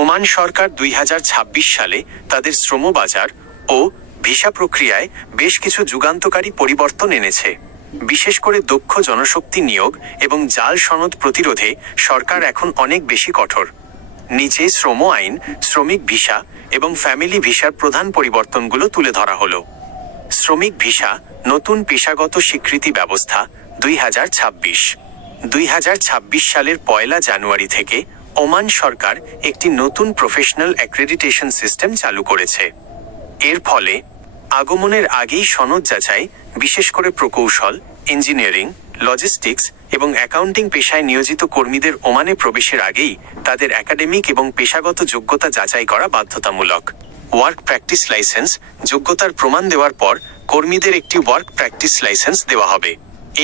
Oman সরকার 2026 সালে তাদের শ্রম বাজার ও ভিসা প্রক্রিয়ায় বেশ কিছু যুগান্তকারী পরিবর্তন এনেছে। বিশেষ করে দক্ষ জনশক্তি নিয়োগ এবং জাল সনদ প্রতিরোধে সরকার এখন অনেক বেশি কঠোর। নিচে শ্রম আইন, শ্রমিক ভিসা এবং ফ্যামিলি ভিসার প্রধান পরিবর্তনগুলো তুলে ধরা হলো। শ্রমিক ভিসা নতুন পেশাগত স্বীকৃতি ব্যবস্থা 2026 সালের 1 জানুয়ারি থেকে ওমান সরকার একটি নতুন প্রফেশনাল অ্যাক্রেডিটেশন সিস্টেম চালু করেছে। এর ফলে আগমনের আগেই সনদ যাচাই, বিশেষ করে প্রকৌশল, ইঞ্জিনিয়ারিং, লজিস্টিক্স এবং অ্যাকাউন্টিং পেশায় নিয়োজিত কর্মীদের ওমানে প্রবেশের আগেই তাদের একাডেমিক এবং পেশাগত যোগ্যতা যাচাই করা বাধ্যতামূলক। ওয়ার্ক প্র্যাকটিস লাইসেন্স যোগ্যতার প্রমাণ দেওয়ার পর কর্মীদের একটি ওয়ার্ক প্র্যাকটিস লাইসেন্স দেওয়া হবে।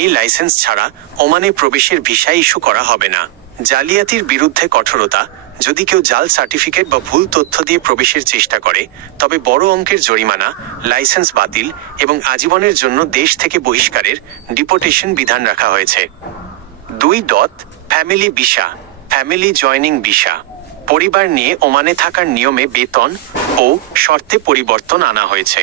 এই লাইসেন্স ছাড়া ওমানে প্রবেশের ভিসা ইস্যু করা হবে না। জালিয়াতির বিরুদ্ধে কঠোরতা, যদি কেউ জাল সার্টিফিকেট বা ভুল তথ্য দিয়ে প্রবেশের চেষ্টা করে তবে বড় অঙ্কের জরিমানা, লাইসেন্স বাতিল এবং আজীবনের জন্য দেশ থেকে বহিষ্কারের ডিপোর্টেশন বিধান রাখা হয়েছে। 2. Family visa, family joining visa. পরিবার নিয়ে ওমানে থাকার নিয়মে বেতন ও শর্তে পরিবর্তন আনা হয়েছে।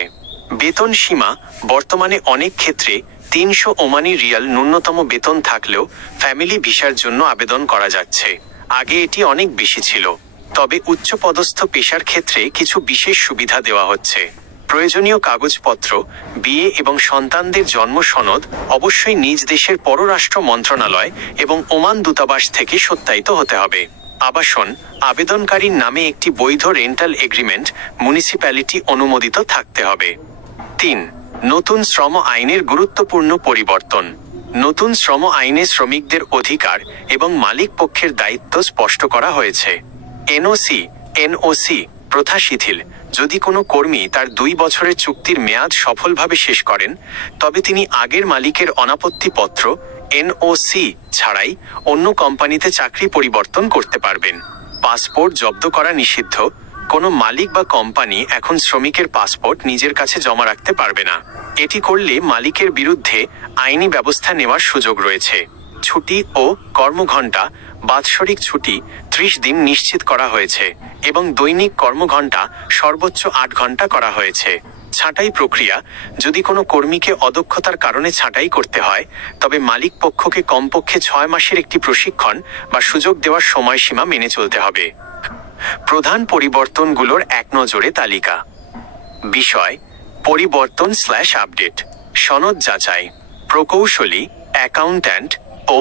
বেতন সীমা বর্তমানে অনেক ক্ষেত্রে 300 ওমানি রিয়াল ন্যূনতম বেতন থাকলেও ফ্যামিলি ভিসার জন্য আবেদন করা যাচ্ছে। আগে এটি অনেক বেশি ছিল। তবে উচ্চপদস্থ পেশার ক্ষেত্রে কিছু বিশেষ সুবিধা দেওয়া হচ্ছে। প্রয়োজনীয় কাগজপত্র, বিয়ে এবং সন্তানদের জন্ম সনদ অবশ্যই নিজ দেশের পররাষ্ট্র মন্ত্রণালয় এবং ওমান দূতাবাস থেকে সত্যায়িত হতে হবে। আবাসন, আবেদনকারীর নামে একটি বৈধ রেন্টাল এগ্রিমেন্ট মিউনিসিপ্যালিটি অনুমোদিত থাকতে হবে। 3. নতুন শ্রম আইনের গুরুত্বপূর্ণ পরিবর্তন। নতুন শ্রম আইনে শ্রমিকদের অধিকার এবং মালিক পক্ষের দায়িত্ব স্পষ্ট করা হয়েছে। এনওসি প্রথা শিথিল। যদি কোনো কর্মী তার 2 বছরের চুক্তির মেয়াদ সফলভাবে শেষ করেন তবে তিনি আগের মালিকের অনাপত্তিপত্র এনওসি ছাড়াই অন্য কোম্পানিতে চাকরি পরিবর্তন করতে পারবেন। পাসপোর্ট জব্দ করা নিষিদ্ধ। কোনো মালিক বা কোম্পানি এখন শ্রমিকের পাসপোর্ট নিজের কাছে জমা রাখতে পারবে না। এটি করলে মালিকের বিরুদ্ধে আইনি ব্যবস্থা নেওয়ার সুযোগ রয়েছে। ছুটি ও কর্মঘণ্টা, বাৎসরিক ছুটি 30 দিন নিশ্চিত করা হয়েছে এবং দৈনিক কর্মঘণ্টা সর্বোচ্চ 8 ঘন্টা করা হয়েছে। ছাঁটাই প্রক্রিয়া, যদি কোনো কর্মীকে অদক্ষতার কারণে ছাঁটাই করতে হয় তবে মালিক পক্ষকে কমপক্ষে 6 মাসের একটি প্রশিক্ষণ বা সুযোগ দেওয়ার সময়সীমা মেনে চলতে হবে। প্রধান পরিবর্তনগুলোর এক নজরে তালিকা। বিষয়: পরিবর্তন/আপডেট। সনদ যাচাই, প্রকৌশলী, অ্যাকাউন্ট্যান্ট ও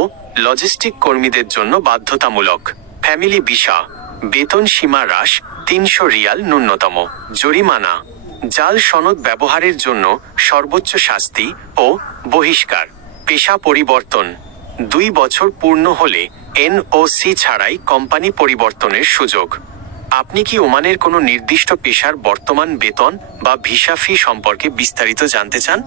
লজিস্টিক কর্মীদের জন্য বাধ্যতামূলক। ফ্যামিলি ভিসা, বেতন সীমা হ্রাস 300 রিয়াল ন্যূনতম। জরিমানা, জাল সনদ ব্যবহারের জন্য সর্বোচ্চ শাস্তি ও বহিষ্কার। পেশা পরিবর্তন, 2 বছর পূর্ণ হলে এনওসি ছাড়াই কোম্পানি পরিবর্তনের সুযোগ। আপনি কি ওমানের কোনো নির্দিষ্ট পেশার বর্তমান বেতন বা ভিসা ফি সম্পর্কে বিস্তারিত জানতে চান?